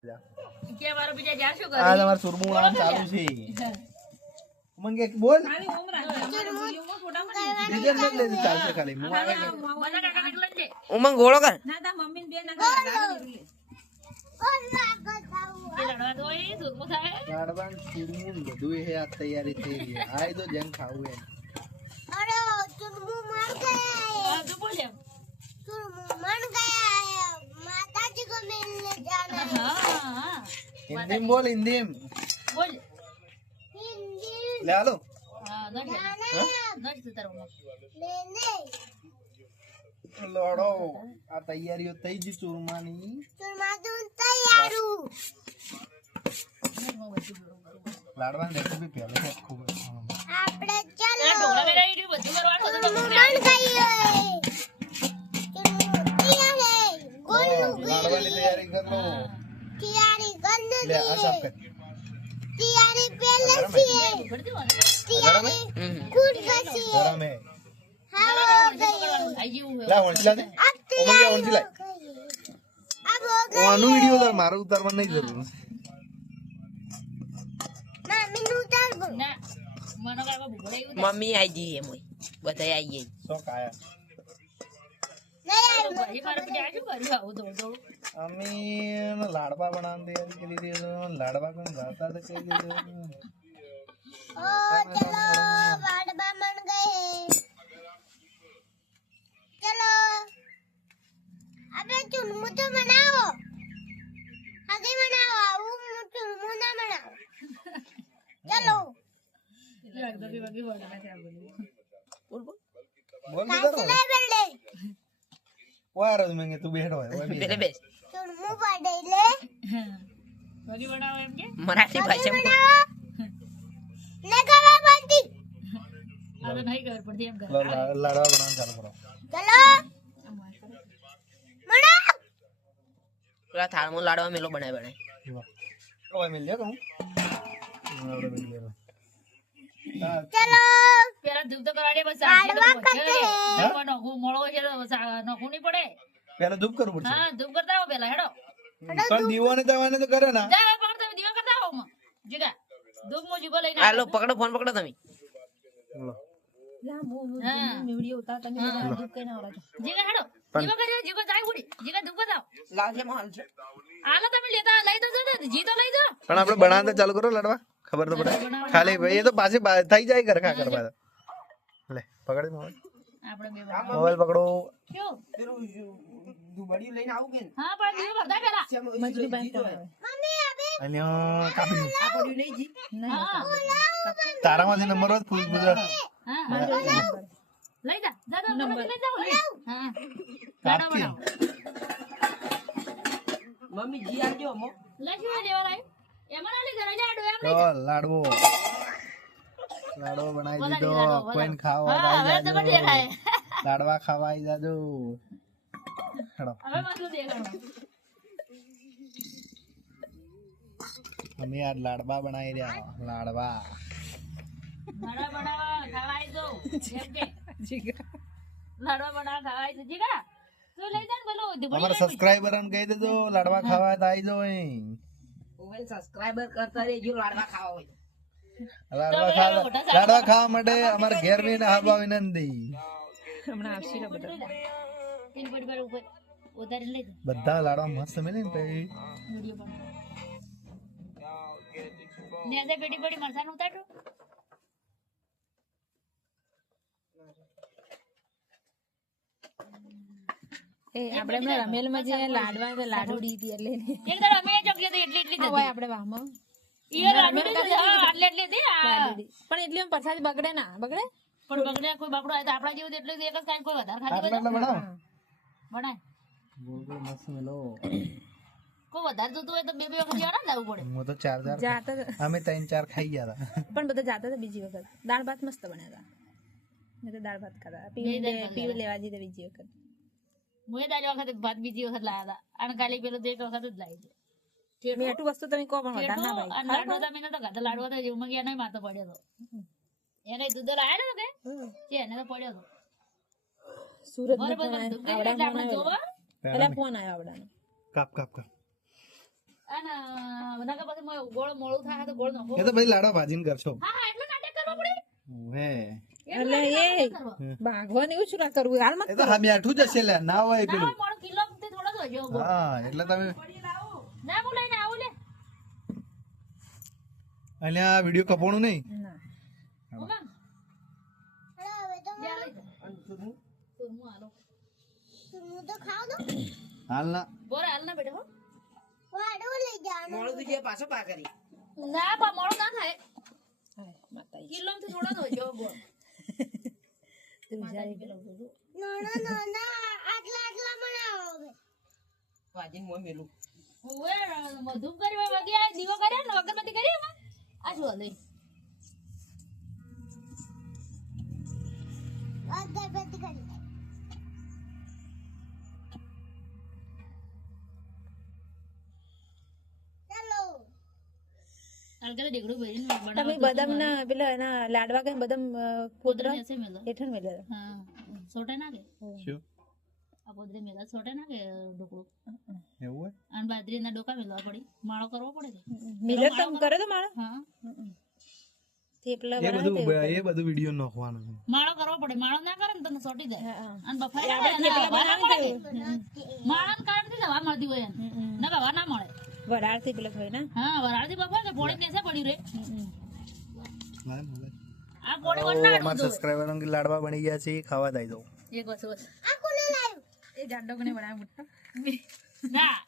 કે મારો બીજા જા શું કરે આ તમાર સુરમું નામ ચાલુ છે મંગે બોલ ખાલી ઓમ રાખ ફોટા માં બીજે ન લે ચાલશે ખાલી હું આવે કે મને કાકા નીકળે છે ઉમંગ ગોળો કર ના તા મમ્મી ને બે ના કરે કે લડવા તો એ સુરમો થાય લાડવાન સુરમું બધું હે આ તૈયારી થઈ ગઈ આય તો જેમ ખાવું એમ હા તું બોલ એમ હા હિન્દી બોલ હિન્દી બોલ લે આલો હા નડ તારો લોડો આ તૈયારીઓ થઈ ગઈ ચૂરમાની લાડવાની રેસીપી પહેલે જ ખૂબ ઢોકળા વેરાઈ રહ્યું બધું કરવાનું તો લાડવાની તૈયારી કર લો લે આ સાફ કર ગરમ હે લા વણસી લા ઓમંગે વણસી લા ઓનો વિડિયો ઉતાર મારો ઉતારવા નહીં જરૂર મમ્મી આઈ જઈએ એમ બધા આવીએ શોક આયા અમે લાડવા બનાવવાની તૈયારી કરી રહી છે લાડવા કોણ ગાતા તો કહી દીધું બોલ દીધા વારો મેંગે તું બેઠો હોય પેલે બેસ મરાઠી ભાષામાં લાડવા બનાવવાનું ચાલુ કરો પેલા થાળમાં લાડવા મેલો બનાય બને ઓય મિલ જા કહું પેલા ધૂપ તો કરાડે બસ મોળો છે નખું નહીં પડે પેલા ધૂપ કરવું પડશે હા ધૂપ કરતા આવો પેલા હેડો પણ દીવાને તવાને તો કરે ના જા પણ તમે દીવા કરતા આવો માં જીગા ધૂપ મો જીગો લઈને હાલો પકડો ફોન પકડો તમે જીગા હેડો જીગો કરજો જીગો જાય ઉડી જીગા ધૂપ કરતા લાગે માં હાલ છે આલો તમે લેતા લઈ દો ને જી તો લઈ દો પણ આપણે બનાવતા ચાલુ કરો લાડવા ખબર તો પડે ખાલી ભાઈ એ તો પાછી થઈ જાય ઘરખા કરવા લે પકડી મોબાઈલ આપણે બે મોબાઈલ પકડો ક્યો પેલું દુબડી લઈને આવું કે હા પણ દીવા કરતા પેલા મજરી બાંધ અને કાપી આ પડ્યું નહીં જી હા તારામાંથી નંબર હોત ફૂલ ગુજરાત હા લઈ જા જા તો નંબર લઈ જાઓ હા ગાડા બનાવો મમ્મી જી આલજો મો લઈ લેવા લાય એમાં ના લઈ જરા લાડો એમ તો લાડવો બનાવી દીધો કોઈને ખાવા હા હવે આવી તો જાજો દેખાય લાડવા ખાવા આવી જાજો હેડો હવે મસ્ત દેખાય અમે આ લાડવા બનાવી રહ્યા લાડવા લાડવા બનાવવા ખાવાય દો એમ કે લાડવા બનાવવા ખાવાય દો જીગા તું લઈ જા ને બોલો અમારા સબસ્ક્રાઇબર ને કહી દેજો લાડવા ખાવા તો આવી જાઓ અહીં મોબાઈલ સબસ્ક્રાઇબર કરતા રહેજો લાડવા ખાવા હોય લાડવા ખાવા માટે અમારા ઘેર ની આવવા વિનંતી તીન પડી પર ઉપર ઉતારી લઈ જા બધા લાડવા મસ્ત મળે ને ભાઈ વિડિયો બના ને આજે પેટી પડી મરસાનું ઉતારો એ આપણે રમેલમાં જે લાડવા કે લાડુડી હતી એટલે એક દર અમે ચોકલેટ એટલી એટલી હોય આપણે વાહમાં ઈ લાડુડી તો હા આટલી આટલી હતી આ લાડુડી પણ એટલી આમ પ્રસાદી બગડે ના બગડે પણ બગડે કોઈ બાકડો આવે તો આપડા જેવું એટલું એક જ કાઈ કોઈ વધારે ખાતી આટલા બનાવો બનાય ગોળ ગોળ મસ્ત મેલો કોઈ વધારે જોતું હોય તો બે બે વખત જણા જવું પડે હું તો ચાર જાતા અમે 3-4 ખાઈ ગયા હતા પણ બધા જાતા હતા બીજી વખત દાળ ભાત મસ્ત બન્યા હતા મેં તો દાળ ભાત ખાધા પીવું લેવા જઈએ બીજી વખત મુએ દાળ વખત ભાત બીજી વખત લાયા હતા અને કાલે પેલો એક વખત જ લાવી છે મેઠું વસ્તુ તમે કહો પણ વધારે ના ભાઈ લાડવા તમે નતો ખાતા લાડવા તો જેવું ગયા નહીં માતો પડ્યો તો એને દૂધ લાયા ને કે એને તો પડ્યો તો સુરત બરોબર દૂધ એટલે આપણે જોવા પેલા ફોન આવ્યો આવડાનો કાપ કાપ કાપ અને નકર પછી ગોળ મોળું થાય તો ગોળ નાખો. એ તો પછી લાડવા ભાજીને કરશો હા હા એટલે નાટક કરવો પડે. હે એટલે એ ભાગવાનું એવું શું ના કરવું હાલ એ તો હા બેઠું જ હશે લે ના હોય ના પેલું મોળો કિલો થી થોડો જ હોય ગોળ. હા એટલે તમે ના હું લઈને આવું લે. અને આ વિડીયો કપોણું નહીં ના ઉમા. લે લઈ જા. સુરમું હાલો. હાલ ના બોરા હાલ ના બેટા હો. મોડું થઈ જાય પાછો પા કરી ના પા મોળો ના થાય. હાય, માતાજી કિલો થી થોડો જ હોય ગોળ. તું વિચારી પેલો બધું. ભાજી મોં મેલું ઓએ મધુમ કરી હોય વગી આ દીવો કર્યા ને અગરબત્તી કરી એમાં આ શું લઈ અલગરે ઢેકડું ભરીને તમે બદામ ના પેલા એના લાડવા કઈ બદામ કોતરા એસે મેલો હેઠળ મેલે હા સોટે નાખે શું આ પોદરે મેલા સોટે નાખે ઢોકળું એવું હોય અને બાજરીના ડોકા મેલવા પડી માળો કરવો પડે કે મિલર તો કરે તો મારા હા થેપલા એ બનાવે બધું એ બધું વિડીયો નાખવાનું છે માળો કરવો પડે માળો ના કરે ને તને સોટી જાય હા. અને બફાઈ માળા કાઢી જવા મળતી હોય એને ના બાવા ના મળે વરાળથી પેલા હોય ને હા વરાળથી બફાય કે પોળી કેસે પડ્યું રે આ પોળી ઓ, કોણ ના અમારા સબસ્ક્રાઇબરો કે લાડવા બની ગયા છે ખાવા દઈ દઉં એક વસ્તુ એ જાડો કને બનાવે મોટા ના